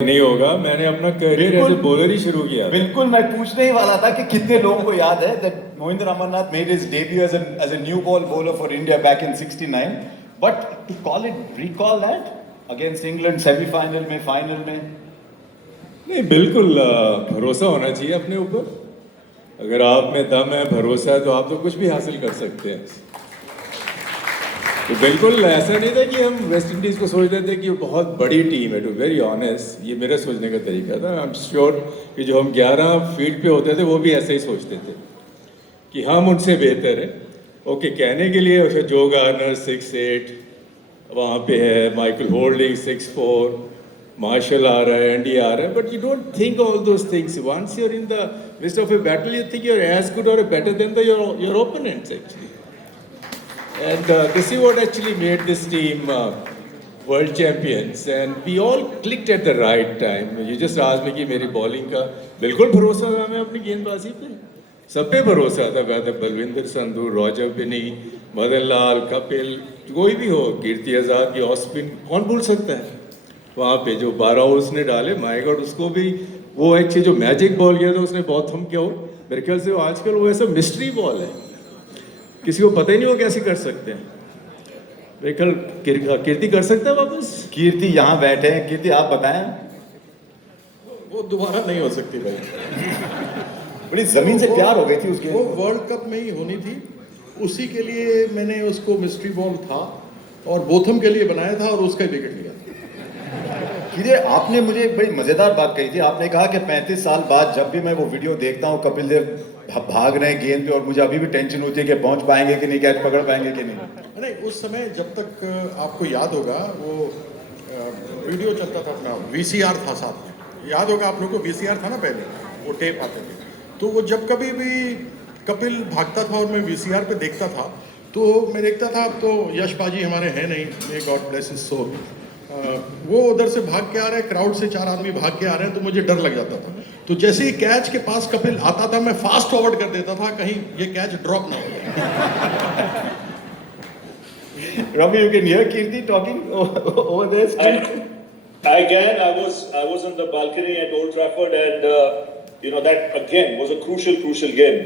नहीं होगा। मैंने अपना करियर एज ए बॉलर ही शुरू किया। बिल्कुल, मैं पूछने ही वाला था कि कितने लोगों को याद है that Mohinder Amarnath made his debut as a new ball bowler for India back in '69, but to recall that against England semi-final में, final में। नहीं, बिल्कुल भरोसा होना चाहिए अपने ऊपर। अगर आप में दम है, भरोसा है, तो आप तो कुछ भी हासिल कर सकते हैं। तो बिल्कुल ऐसा नहीं था कि हम वेस्ट इंडीज़ को सोचते थे कि बहुत बड़ी टीम है। टू वेरी ऑनेस्ट, ये मेरा सोचने का तरीका था। आई एम श्योर कि जो हम 11 फील्ड पे होते थे वो भी ऐसे ही सोचते थे कि हम उनसे बेहतर है। ओके, कहने के लिए जो गार्नर 6'8", वहाँ पे है माइकल होल्डिंग 6'4", मार्शल आ रहा है, एंडी आ रहा है, but you don't think all those things. Once you are in the midst of a battle, you think you are as good or better than your opponents actually. And this is what actually made this team world champions. And we all clicked at the right time. You just asked me कि मेरी bowling का बिल्कुल भरोसा था हमें अपनी गेंदबाजी पे। सब पे भरोसा था, वैसे बलविंदर संधू, रॉजर बिनी, मदन लाल, कपिल, कोई भी हो, कीर्ति आज़ाद की ऑफ स्पिन कौन भूल सकता है। वहाँ पे जो 12 ओवर्स ने डाले, माय गॉड, उसको भी वो एक्चुअली जो मैजिक बॉल किया था उसने बहुत हम क्या हो, मेरे ख्याल से आजकल वो ऐसा मिस्ट्री बॉल है, किसी को पता ही नहीं वो कैसे कर सकते हैं। मेरे ख्याल कीर्ति कर सकता है वापस। कीर्ति यहाँ बैठे हैं, कीर्ति आप बताएं। वो दोबारा नहीं हो सकती भाई। बड़ी जमीन से प्यार हो गई थी उसके। वो वर्ल्ड कप में ही होनी थी, उसी के लिए मैंने उसको मिस्ट्री बॉल था और बोथम के लिए बनाया था और उसका ही विकेट लिया था। ये आपने मुझे बड़ी मजेदार बात कही थी। आपने कहा कि 35 साल बाद जब भी मैं वो वीडियो देखता हूँ कपिल देव भाग रहे हैं गेंद पे, और मुझे अभी भी टेंशन होती है कि पहुंच पाएंगे कि नहीं, कैच पकड़ पाएंगे कि नहीं। नहीं, उस समय जब तक आपको याद होगा वो वीडियो चलता था अपना, वीसीआर था साथ में, याद होगा आप लोगों को, वीसीआर था ना पहले, वो टेप आते थे। तो वो जब कभी भी कपिल भागता था और मैं वीसीआर पे देखता था, तो मैं देखता था अब तो यश बाजी हमारे हैं नहीं, may God bless his soul, वो उधर से भाग के आ रहे हैं, क्राउड से 4 आदमी भाग के आ रहे हैं, तो मुझे डर लग जाता था। तो जैसे ही कैच के पास कपिल आता था, मैं फास्ट फॉरवर्ड कर देता था कहीं ये कैच ड्रॉप ना हो जाए। Ravi, you can hear Kirti talking over there. I can. I was on the balcony at Old Trafford, and that again was a crucial game.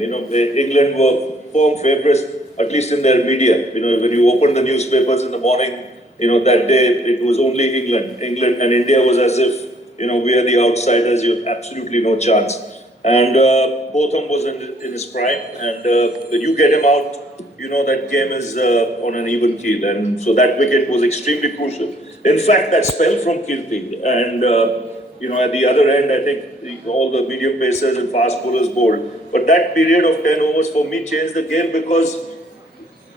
England were firm favourites, at least in their media. When you open the newspapers in the morning, that day it was only England and India was as if we are the outsiders. You have absolutely no chance. And Botham was in his prime, and when you get him out, that game is on an even keel, and so that wicket was extremely crucial. In fact, that spell from Kirti, and at the other end, I think all the medium pacers and fast bowlers bowled. But that period of 10 overs for me changed the game, because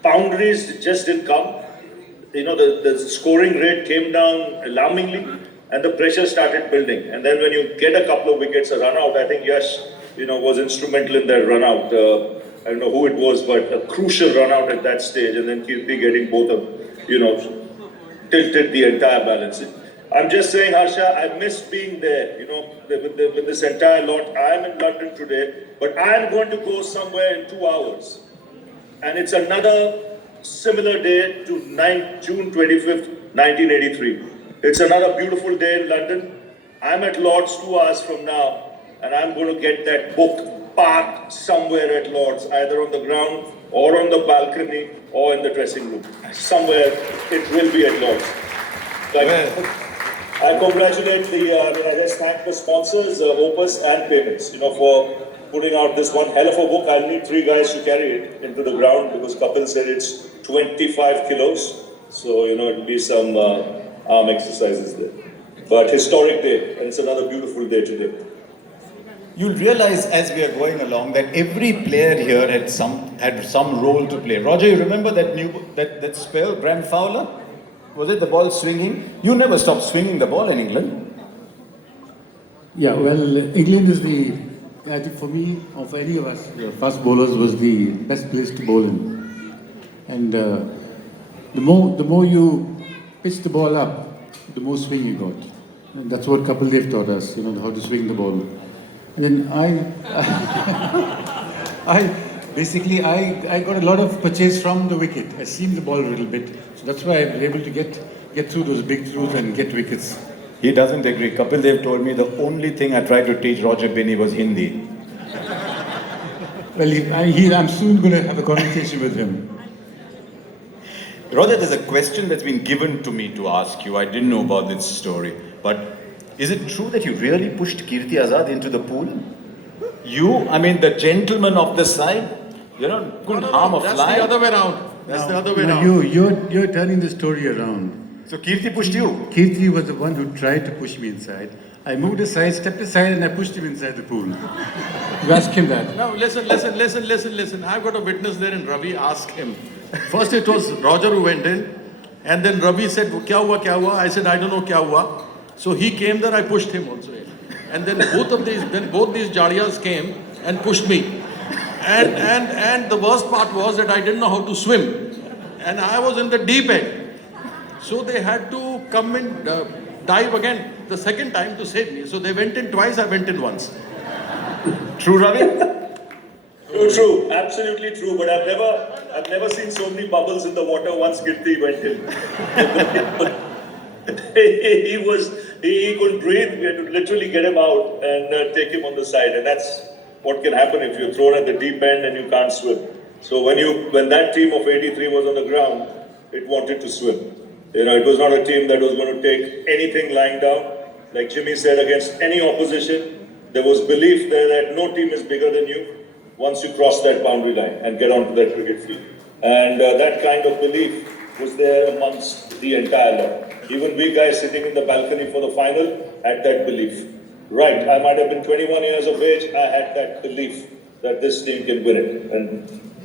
boundaries just didn't come. The scoring rate came down alarmingly, and the pressure started building. And then when you get a couple of wickets, a run out, I think Yash, was instrumental in that run out. I don't know who it was, but a crucial run out at that stage, and then Kirti getting both of, tilted the entire balance. I'm just saying, Harsha, I miss being there, with this entire lot. I'm in London today, but I'm going to go somewhere in 2 hours. And it's another similar day to June 25th, 1983. It's another beautiful day in London. I'm at Lord's 2 hours from now, and I'm going to get that book parked somewhere at Lord's, either on the ground or on the balcony or in the dressing room. Somewhere it will be at Lord's. I congratulate I just thank the sponsors, Opus and Payments, for putting out this one hell of a book. I'll need 3 guys to carry it into the ground, because Kapil said it's 25 kilos. So, it'll be some arm exercises there. But historic day, and it's another beautiful day today. You'll realize as we are going along that every player here had some role to play. Roger, you remember that spell, Graham Fowler? Was it the ball swinging? You never stopped swinging the ball in England. Yeah, well, England is I think for me, or for any of us, fast bowlers was the best place to bowl in. And the more you pitch the ball up, the more swing you got. And that's what Kapil Dev taught us, how to swing the ball. And then I got a lot of purchase from the wicket. I seamed the ball a little bit. So that's why I was able to get through those big throughs and get wickets He doesn't agree. Kapil Dev told me the only thing I tried to teach Roger Binney was Hindi. Well, I'm soon going to have a conversation with him. Roger, there's a question that's been given to me to ask you. I didn't know about this story. But is it true that you really pushed Kirti Azad into the pool? You, I mean, the gentleman of the side, couldn't harm a That's fly. the other way around. That's the other way No, around. you're turning the story around. So Kirti pushed you. Kirti was the one who tried to push me inside. I moved aside, stepped aside, and I pushed him inside the pool. You ask him that. Now listen. I've got a witness there and Ravi asked him. First it was Roger who went in and then Ravi said, kya hua? I said, I don't know kya hua. So he came there, I pushed him also in. And then both these Jadiyas came and pushed me. And the worst part was that I didn't know how to swim. And I was in the deep end. So they had to come and dive again the second time to save me. So they went in twice, I went in once. True, Ravi? True, absolutely true. But I've never seen so many bubbles in the water once Kirti went in. he couldn't breathe. We had to literally get him out and take him on the side. And that's what can happen if you're thrown at the deep end and you can't swim. So when that team of 83 was on the ground, it wanted to swim. It was not a team that was going to take anything lying down. Like Jimmy said, against any opposition, there was belief there that no team is bigger than you once you cross that boundary line and get onto that cricket field. And that kind of belief was there amongst the entire lot. Even we guys sitting in the balcony for the final had that belief. Right, I might have been 21 years of age, I had that belief that this team can win it.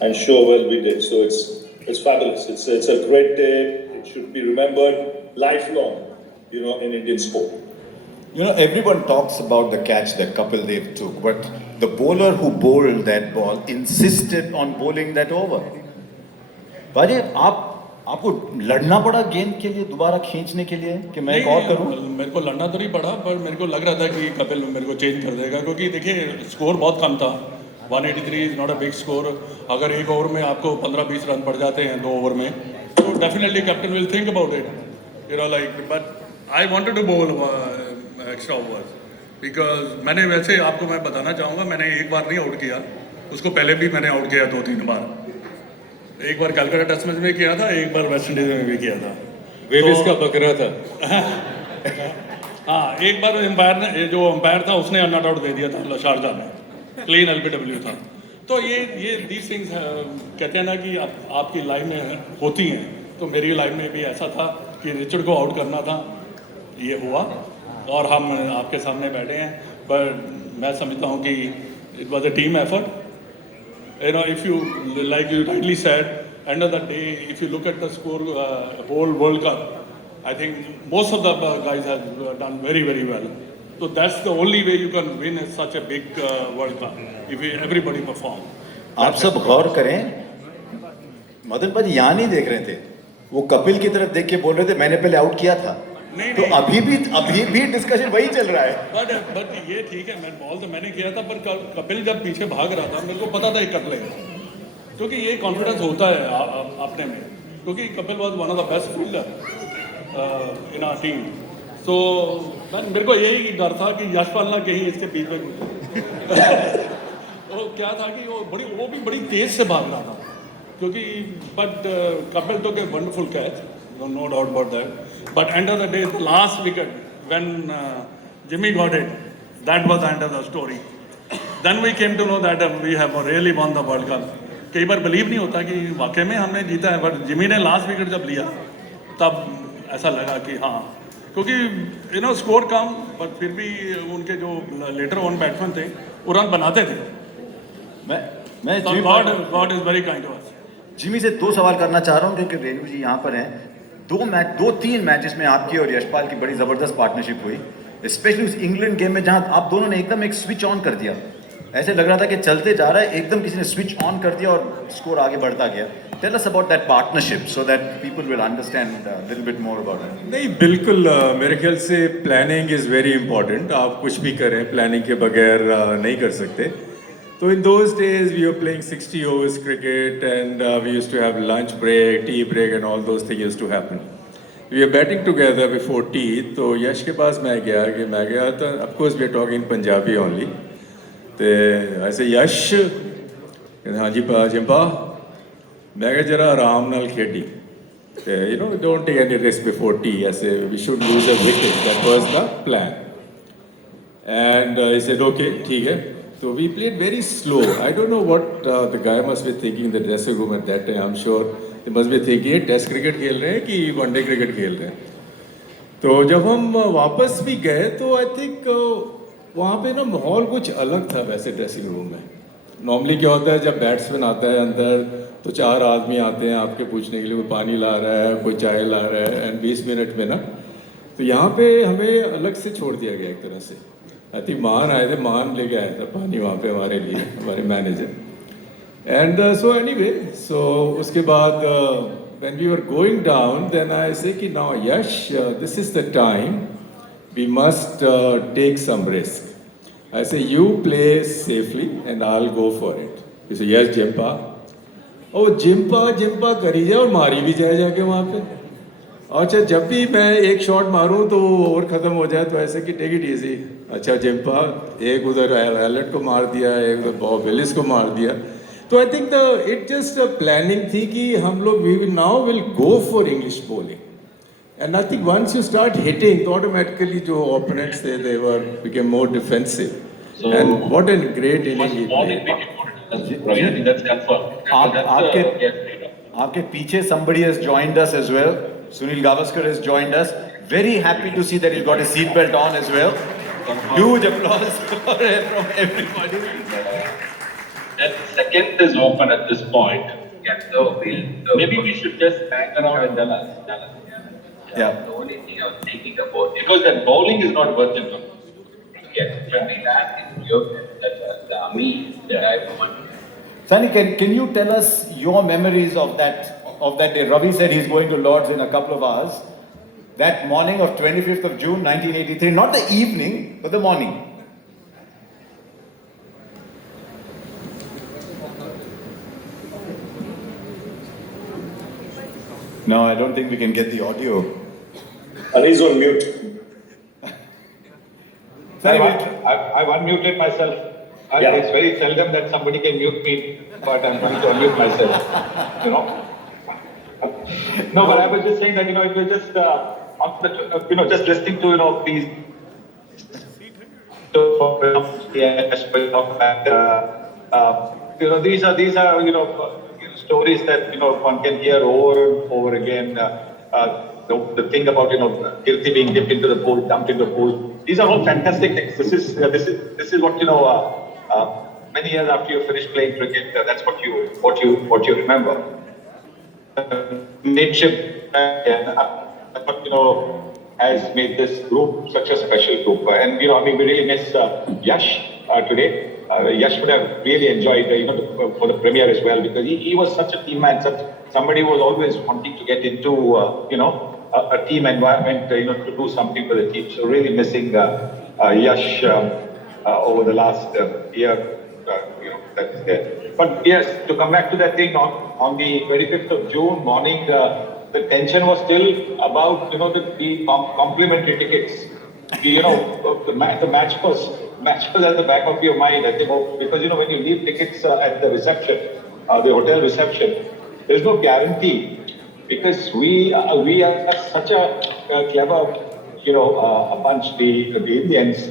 And sure well we did. So it's fabulous. It's a great day. It should be remembered lifelong, in Indian sport. Everyone talks about the catch that Kapil Dev took, but the bowler who bowled that ball insisted on bowling that over. भाजी आपको लड़ना पड़ा गेंद के लिए दोबारा खींचने के लिए कि मैं एक और करूं? मेरे को लड़ना तो नहीं पड़ा, पर मेरे को लग रहा था कि कपिल मेरे को चेंज कर देगा, क्योंकि देखिए स्कोर बहुत कम था. 183 is not a big score. अगर एक ओवर में आपको 15-20 रन पड़ जाते हैं 2 ओवर में, तो definitely captain will think about it. But I wanted to bowl extra overs because मैंने वैसे आपको मैं बताना चाहूँगा, मैंने एक बार नहीं आउट किया, उसको पहले भी मैंने आउट किया 2-3 बार. एक बार कलकत्ता टेस्ट मैच में किया था, एक बार वेस्ट इंडीज में भी किया था. वेविस का बकरा था. हाँ, एक बार जो अंपायर था उसने नॉट आउट दे दिया था शारजा में, क्लीन एलबीडब्ल्यू था. तो ये दीज थिंग्स कहते हैं ना कि आपकी लाइफ में होती हैं. तो मेरी लाइफ में भी ऐसा था कि रिचर्ड को आउट करना था, ये हुआ और हम आपके सामने बैठे हैं. पर मैं समझता हूँ कि it was a team effort. If you, like you rightly said, end of the day, if you look at the score, whole World Cup, I think most of the guys have done very, very well. So that's the only way you can win such a big World Cup, if everybody perform. आप सब गौर करें, मदन भाजी यहाँ नहीं देख रहे थे, वो कपिल की तरफ देख के बोल रहे थे मैंने पहले आउट किया था. तो अभी भी डिस्कशन वही चल रहा है. बट ये ठीक है, मैं बॉल तो मैंने किया था, पर कपिल जब पीछे भाग रहा था मेरे को पता था ये कर लेगा, क्योंकि ये कॉन्फिडेंस होता है अपने में, क्योंकि Kapil was one of the best fielder in our team. So मेरे को यही डर था कि यशपाल ना कहीं इसके पीछे वो क्या था कि वो भी बड़ी तेज से भाग रहा था, क्योंकि but Kapil took a wonderful catch, no doubt about that. But end of the day, the last wicket, when Jimmy got it, that was the end of the story. Then we came to know that we have really won the World Cup. कई बार believe नहीं होता कि वाकई में हमने जीता है, but Jimmy ने लास्ट विकेट जब लिया तब ऐसा लगा कि हाँ, क्योंकि स्कोर कम, बट फिर भी उनके जो लेटर ऑन बैट्समैन थे वो रन बनाते थे. मैं God is very kind to us. Jimmy से 2 सवाल करना चाह रहा हूँ क्योंकि रेणु जी यहाँ पर हैं. 2-3 मैचेस में आपकी और यशपाल की बड़ी ज़बरदस्त पार्टनरशिप हुई, स्पेशली उस इंग्लैंड गेम में जहाँ आप दोनों ने एकदम एक स्विच ऑन कर दिया. ऐसे लग रहा था कि चलते जा रहा है, एकदम किसी ने स्विच ऑन कर दिया और स्कोर आगे बढ़ता गया. Tell us about that partnership so that people will understand little bit more about it. नहीं, बिल्कुल मेरे ख्याल से प्लानिंग इज़ वेरी इंपॉर्टेंट. आप कुछ भी करें, प्लानिंग के बगैर नहीं कर सकते. So in those days we were playing 60 overs cricket and we used to have lunch break, tea break and all those things used to happen. We are batting together before tea, तो यश के पास मैं गया तो of course we are talking Punjabi only, तो ऐसे यश हाँ जी Zampa, मैं कहा जरा आराम नाल खेडी, you know, don't take any risk before tea. I say we should lose a wicket. That was the plan. And he said, okay, ठीक है. So we played very slow. I don't know what the guy must be thinking in the dressing room at that time. I'm sure they must be thinking, Test cricket खेल रहे हैं कि one day cricket खेल रहे हैं. तो जब हम वापस भी गए तो आई थिंक वहाँ पे ना माहौल कुछ अलग था वैसे ड्रेसिंग रूम में. नॉर्मली क्या होता है जब बैट्समैन आता है अंदर तो 4 आदमी आते हैं आपके पूछने के लिए, कोई पानी ला रहा है, कोई चाय ला रहा है, एंड 20 मिनट में ना, तो यहाँ पे हमें अलग से छोड़ दिया गया एक तरह से. आई थिंक मान आए थे, मान लेके आया था पानी वहाँ पे हमारे लिए, हमारे manager. And so anyway, so उसके बाद when we were going down then I say कि now Yash, this is the time we must take some risk. I say, you play safely and I'll go for it. He said, yes, Jimpa. Oh, Jimpa करी जाए और मारी भी जाए जाके वहाँ पे. अच्छा, जब भी मैं एक शॉट मारूं तो वो ओवर ख़त्म हो जाए तो ऐसे कि टेक इट इजी. अच्छा जिम्पा, एक उधर एलेट को मार दिया, एक उधर बॉब विलिस को मार दिया. तो I think it just planning थी कि हम लोग we now will go for English bowling. And I think once you start hitting, automatically जो opponents they were became more defensive. So, and what a great inning he played. I think that's confirmed. आपके पीछे somebody has joined us as well. Sunil Gavaskar has joined us. Very happy to see that he's got his seat belt on as well. Huge applause from everybody. That second is open at this point. Yeah, so maybe we should just hang around and tell us. Yeah. The only thing I was thinking about, because that bowling is not worth it. Yes, when we land in Europe, the army, the guy from Sunny, can you tell us your memories of that day? Ravi said he's going to Lord's in a couple of hours. That morning of 25th of June 1983, not the evening, but the morning. No, I don't think we can get the audio. And he's on mute. I've unmuted myself. Yeah. It's very seldom that somebody can mute me, but I'm going to unmute myself. You know. No, but I was just saying that it was just just listening to these. These are stories that one can hear over and over again. The thing about Kirti being dipped into the pool, dumped into the pool. These are all fantastic things. This is what many years after you finish playing cricket, that's what you remember. Mateship, has made this group such a special group, and we really miss Yash today. Yash would have really enjoyed for the premiere as well, because he was such a team man, somebody who was always wanting to get into a team environment, to do something for the team. So really missing Yash over the last year, that's there. But yes, to come back to that thing on the 25th of June morning, the tension was still about the complimentary tickets. The match was at the back of your mind, I think, because when you leave tickets at the reception, the hotel reception, there's no guarantee, because we are such a clever a bunch, the Indians,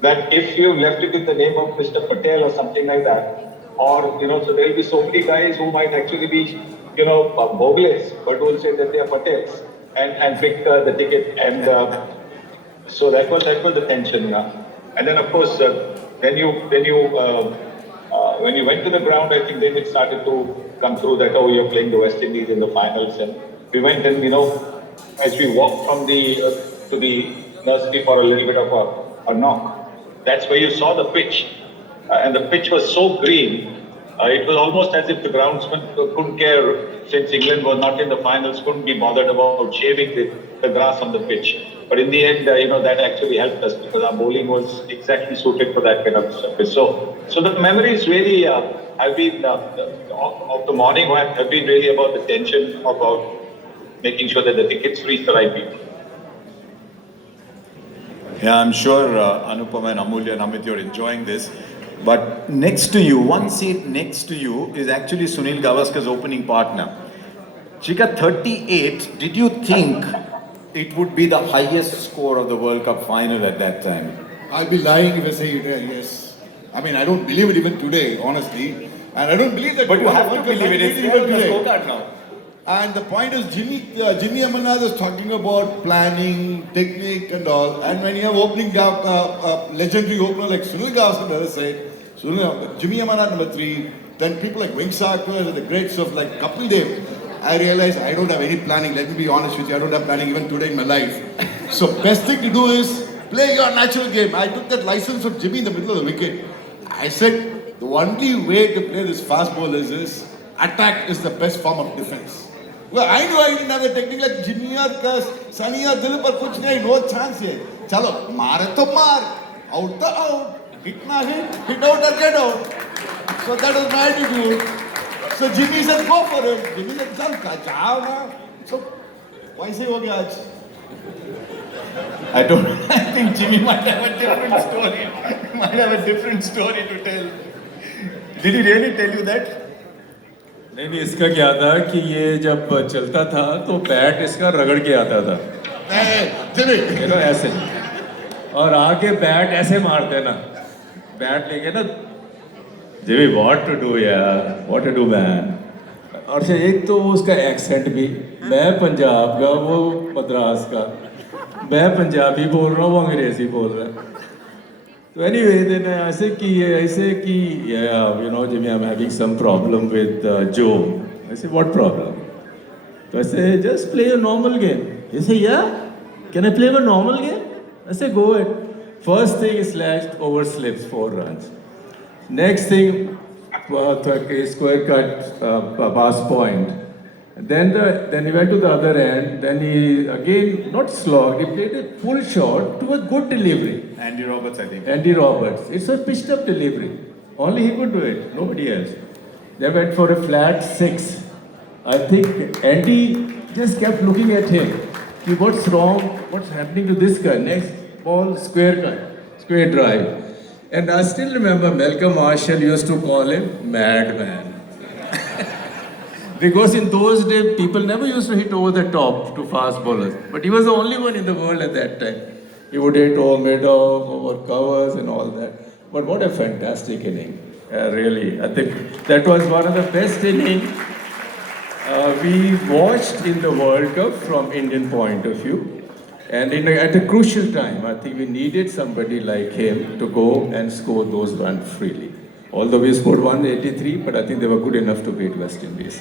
that if you left it in the name of Mr. Patel or something like that, or so there'll be so many guys who might actually be Bogles, but will say that they are Patels and pick the ticket, and so that was the tension. And then of course when you went to the ground, I think then it started to come through that you're playing the West Indies in the finals, and we went and as we walked from the to the nursery for a little bit of a knock, that's where you saw the pitch, and the pitch was so green. It was almost as if the groundsman couldn't care, since England was not in the finals, couldn't be bothered about shaving the grass on the pitch. But in the end, that actually helped us, because our bowling was exactly suited for that kind of surface. So the memories really have been of the morning have been really about the tension, about making sure that the tickets reach the right people. Yeah, I'm sure Anupama and Amulya and Amit, you're enjoying this. But next to you, one seat next to you, is actually Sunil Gavaskar's opening partner. Chika, 38, did you think it would be the highest score of the World Cup final at that time? I'll be lying if I say yes. I mean, I don't believe it even today, honestly. And I don't believe that. But you have to believe it, it's there on the scorecard now. And the point is, Jimmy Amanat is talking about planning, technique, and all. And when you have legendary opener like Sunil Gavaskar, let us say, Jimmy Amanat number 3, then people like Wingsakar and the greats of like Kapil Dev. I realize I don't have any planning. Let me be honest with you, I don't have planning even today in my life. So best thing to do is play your natural game. I took that license from Jimmy in the middle of the wicket. I said the only way to play this fast bowlers is attack is the best form of defense. Well, I know I didn't have a technique like Jimmy or Sunny or Dilip or kuch nahi, no chance here. Chalo, mare to maar, out to out, hit na hit out or get out. So that was my attitude. So Jimmy said, go for it. Jimmy said, chal, jao na. So, why say ho gaya aaj? I think Jimmy might have a different story. Might have a different story to tell. Did he really tell you that? नहीं, इसका क्या था कि ये जब चलता था तो बैट इसका रगड़ के आता था, ऐसे, और आके बैट ऐसे मारते ना, बैट लेके ना, जिमी व्हाट टू डू यार, व्हाट टू डू मैन। और से एक तो उसका एक्सेंट भी, मैं पंजाब का, वो मद्रास का, मैं पंजाबी बोल रहा हूँ, वो अंग्रेजी बोल रहा है। So anyway, then I said, yeah, you know, Jimmy, I'm having some problem with Joe. I said, what problem? So I said, just play a normal game. He said, yeah, can I play a normal game? I said, go ahead. First thing is slashed, overslips, 4 runs. Next thing, square cut, pass point. Then he went to the other end, then he again, not slogged, he played a full shot to a good delivery. Andy Roberts, I think. Andy Roberts. It's a pitched up delivery. Only he could do it, nobody else. They went for a flat 6. I think Andy just kept looking at him. What's wrong? What's happening to this guy? Next ball, square cut, square drive. And I still remember Malcolm Marshall used to call him madman. Because in those days, people never used to hit over the top to fast bowlers. But he was the only one in the world at that time. He would hit over mid-off, over covers and all that. But what a fantastic inning. Really, I think that was one of the best innings we watched in the World Cup from Indian point of view. And at a crucial time, I think we needed somebody like him to go and score those runs freely. Although we scored 183, but I think they were good enough to beat West Indies.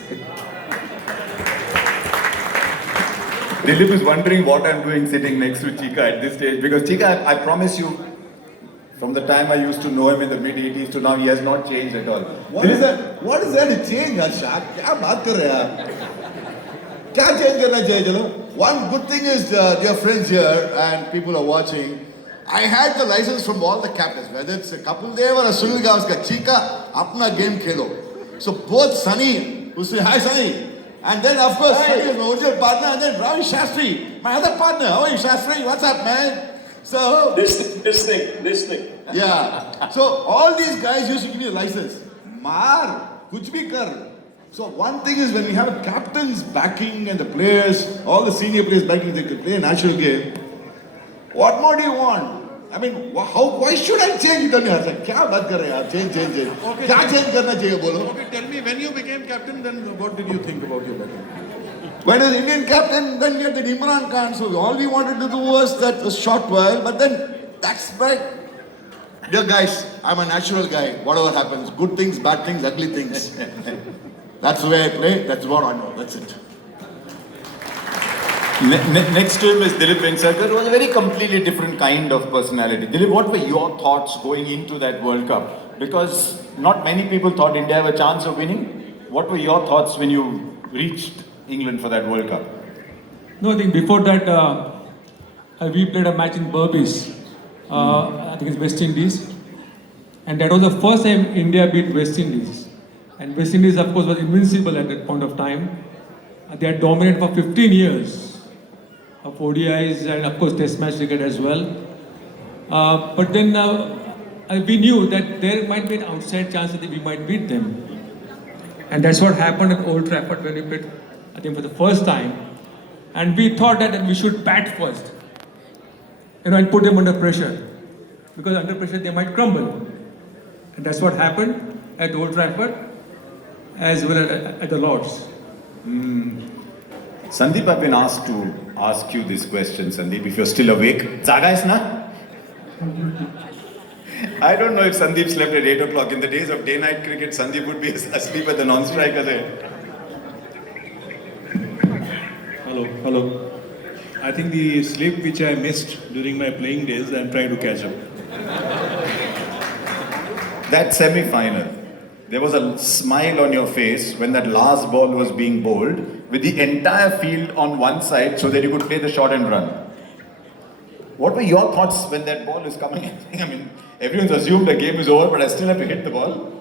Dilip is wondering what I'm doing sitting next to Chika at this stage, because Chika, I promise you, from the time I used to know him in the mid-80s to now, he has not changed at all. What is that? What is that to change, Harshad? What are you saying? What change? One good thing is, dear friends here and people are watching, I had the license from all the captains, whether it's a Kapil Dev or a Sunil Gavaskar. Chika, apna game khelo. So both Sunny, who say hi Sunny, and then of course Sunny is my original partner, and then Ravi Shastri, my other partner. How are you, Shastri? What's up, man? So This thing. yeah. So all these guys used to give me a license. Maar, kuch bhi kar. So one thing is when we have a captain's backing and the players, all the senior players backing, they could play a natural game. What more do you want? I mean, why should I change? You tell me, Harshad, kya baat kar rahe yaar? Change. Okay, Kya change karna chahiye bolo? Okay, tell me, when you became captain, then what did you think about your batting? When as Indian captain, then we had the Imran Khan. So all we wanted to do was that a short while, but then that's right. Dear guys, I'm a natural guy. Whatever happens, good things, bad things, ugly things. That's the way I play. That's what I know. That's it. Next to him is Dilip Wingsakar, who was a very completely different kind of personality. Dilip, what were your thoughts going into that World Cup? Because not many people thought India have a chance of winning. What were your thoughts when you reached England for that World Cup? No, I think before that, we played a match in Berbice. I think it's West Indies. And that was the first time India beat West Indies. And West Indies, of course, was invincible at that point of time. They are dominant for 15 years of ODIs and of course Test match cricket as well. But then we knew that there might be an outside chance that we might beat them. And that's what happened at Old Trafford when we played, I think, for the first time. And we thought that we should bat first, and put them under pressure. Because under pressure they might crumble. And that's what happened at Old Trafford as well as at the Lords. Sandeep, I've been asked to ask you this question, Sandeep, if you're still awake. Zaga is na? I don't know if Sandeep slept at 8 o'clock. In the days of day-night cricket, Sandeep would be asleep at the non-striker there. Hello. I think the sleep which I missed during my playing days, I'm trying to catch up. That semi-final, there was a smile on your face when that last ball was being bowled with the entire field on one side so that you could play the shot and run. What were your thoughts when that ball is coming? I mean, everyone's assumed the game is over, but I still have to hit the ball.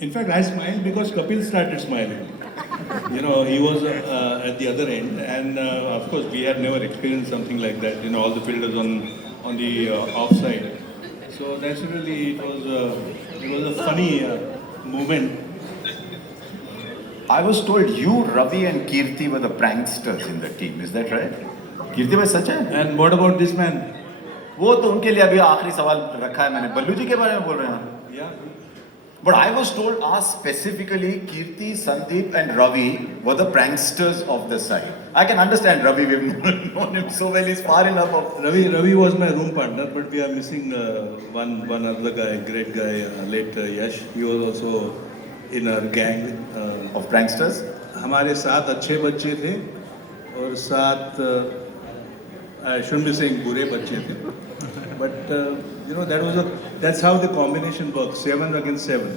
In fact, I smiled because Kapil started smiling. He was at the other end, and of course, we had never experienced something like that. All the fielders on the offside. So naturally, it was a funny moment. I was told you, Ravi, and Kirti were the pranksters in the team. Is that right? Kirti भाई सच है? And what about this man? वो तो उनके लिए अभी आखिरी सवाल रखा है मैंने. बल्लू जी के बारे में बोल रहे हैं. Yeah. But I was told, asked specifically, Kirti, Sandeep, and Ravi were the pranksters of the side. I can understand Ravi. We've known him so well. He's far enough of. Ravi was my room partner, but we are missing one other guy, great guy, late Yash. He was also in our gang of pranksters. हमारे 7 अच्छे बच्चे थे और 7 I shouldn't be saying बुरे बच्चे थे. But that's how the combination works. 7 against 7.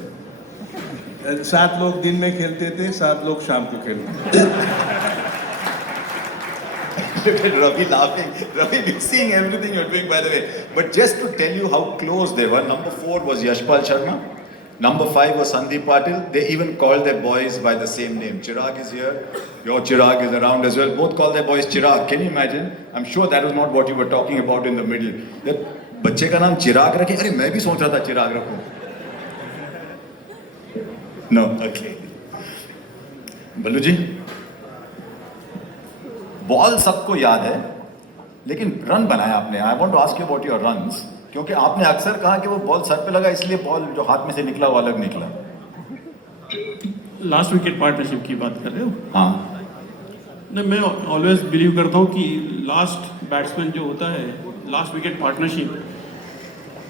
7 लोग दिन में खेलते थे, 7 लोग शाम को खेलते थे. Look at Ravi laughing. Ravi, we're seeing everything you're doing, by the way. But just to tell you how close they were, number 4 was Yashpal Sharma. Number 5 was Sandeep Patil. They even called their boys by the same name. Chirag is here. Your Chirag is around as well. Both call their boys Chirag. Can you imagine? I'm sure that was not what you were talking about in the middle. That बच्चे का नाम चिराग रखे. अरे मैं भी सोच रहा था चिराग रखूं. No, okay. बल्लू जी, बॉल सबको याद है, लेकिन रन बनाया आपने. I want to ask you about your runs. क्योंकि आपने अक्सर कहा कि वो बॉल सर पे लगा, इसलिए बॉल जो हाथ में से निकला वो अलग निकला. लास्ट विकेट पार्टनरशिप की बात कर रहे हो? हाँ. नहीं, मैं ऑलवेज बिलीव करता हूँ कि लास्ट बैट्समैन जो होता है, लास्ट विकेट पार्टनरशिप,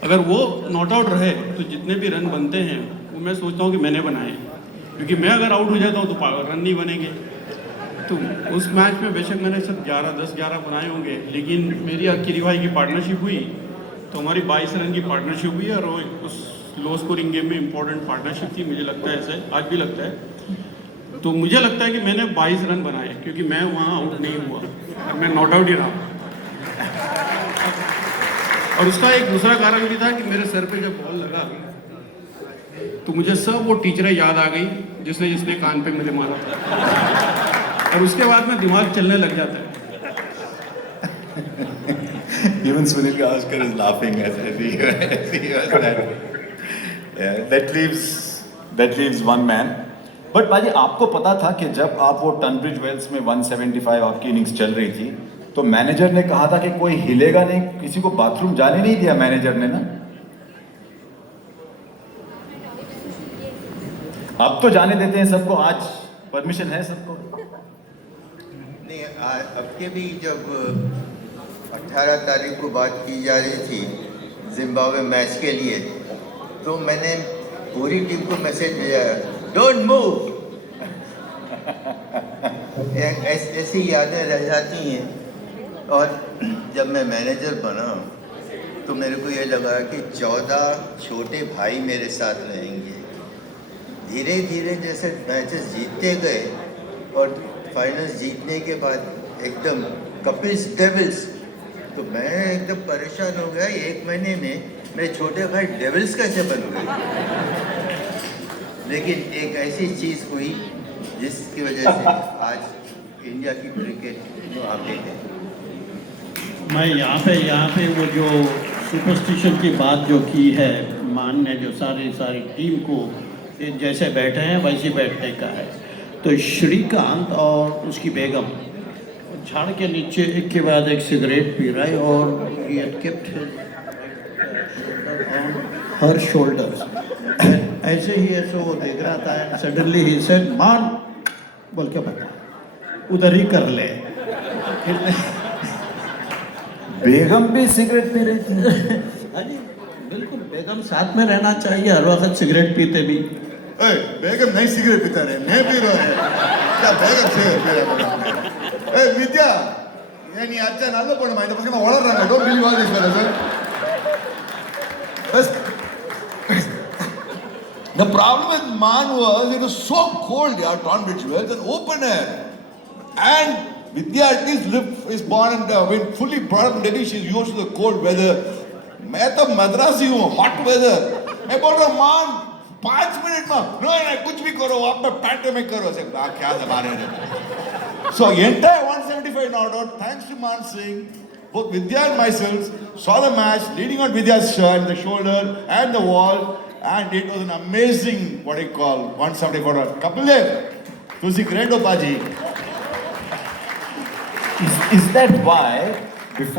अगर वो नॉट आउट रहे तो जितने भी रन बनते हैं वो मैं सोचता हूँ कि मैंने बनाए, क्योंकि मैं अगर आउट हो जाता हूँ तो रन नहीं बनेंगे. तो उस मैच में बेशक मैंने सब 10-11 बनाए होंगे, लेकिन मेरी किरी भाई की पार्टनरशिप हुई तो हमारी 22 रन की पार्टनरशिप हुई और उस लो स्कोरिंग गेम में इंपॉर्टेंट पार्टनरशिप थी. मुझे लगता है ऐसे आज भी लगता है. तो मुझे लगता है कि मैंने 22 रन बनाए क्योंकि मैं वहाँ आउट नहीं हुआ और मैं नॉट आउट ही रहा. और उसका एक दूसरा कारण भी था कि मेरे सर पे जब बॉल लगा तो मुझे सब वो टीचरें याद आ गई जिसने कान पे मुझे मारा था, और उसके बाद में दिमाग चलने लग जाता है. Even Sunil Gavaskar is laughing as he hears that. Yeah, that leaves one man. But बाजी, आपको पता था कि जब आप वो टनब्रिज वेल्स में 175 आपकी इनिंग्स चल रही थी तो मैनेजर ने कहा था कि कोई हिलेगा नहीं, किसी को बाथरूम जाने नहीं दिया मैनेजर ने ना? अब तो जाने देते हैं सबको, आज परमिशन है सबको. नहीं, अब के भी जब 18 तारीख को बात की जा रही थी जिम्बाब्वे मैच के लिए, तो मैंने पूरी टीम को मैसेज भेजा, डोंट मूव. ऐसी यादें रह जाती हैं. और जब मैं मैनेजर बना तो मेरे को ये लगा कि 14 छोटे भाई मेरे साथ रहेंगे. धीरे धीरे जैसे मैचेस जीतते गए और फाइनल्स जीतने के बाद एकदम कपिल्स डेविल्स, तो मैं एकदम परेशान हो गया. 1 महीने में मेरे छोटे भाई डेविल्स कैसे बन गए. लेकिन एक ऐसी चीज़ हुई जिसकी वजह से आज इंडिया की क्रिकेट जो आगे है। मैं यहाँ पे वो जो सुपरस्टिशन की बात जो की है, मान ने जो सारी टीम को जैसे बैठे हैं वैसे बैठने का है, तो श्रीकांत और उसकी बेगम झाड़ के नीचे एक के बाद एक सिगरेट पी रहा है और he had kept his her shoulders. ऐसे ही ऐसे वो देख रहा था, सडनली ही सेड मान बोल के बता उधर ही कर ले। बेगम भी सिगरेट पी रही थी। हाँ जी, बिल्कुल बेगम साथ में रहना चाहिए, हर वक्त सिगरेट पीते भी। बेगम नहीं सिगरेट पीता रहे, मैं पी रहा है क्या बेगम सिगरेट पी रहा है? विद्या नहीं अच्छा நல்ல பொண்ணுமா இந்த பசங்க வளர்றாங்க don't believe all this fellas. The problem with Man was it was so cold here, Tonbridge Wells, an open air. And Vidya at least is born and when fully brought up in Delhi, she's used to the cold weather. मैं तो मद्रासी हूँ, hot weather. मैं बोल रहा हूँ मान 5 minute में no कुछ भी करो आप में पैंट में करो से क्या दबा रहे हैं. So entire 175 not out, thanks to Man Singh, both Vidya and myself saw the match leading on Vidya's shirt, the shoulder and the wall, and it was an amazing what I call 174. Kapil Dev, तुसी great हो पाजी. Is that why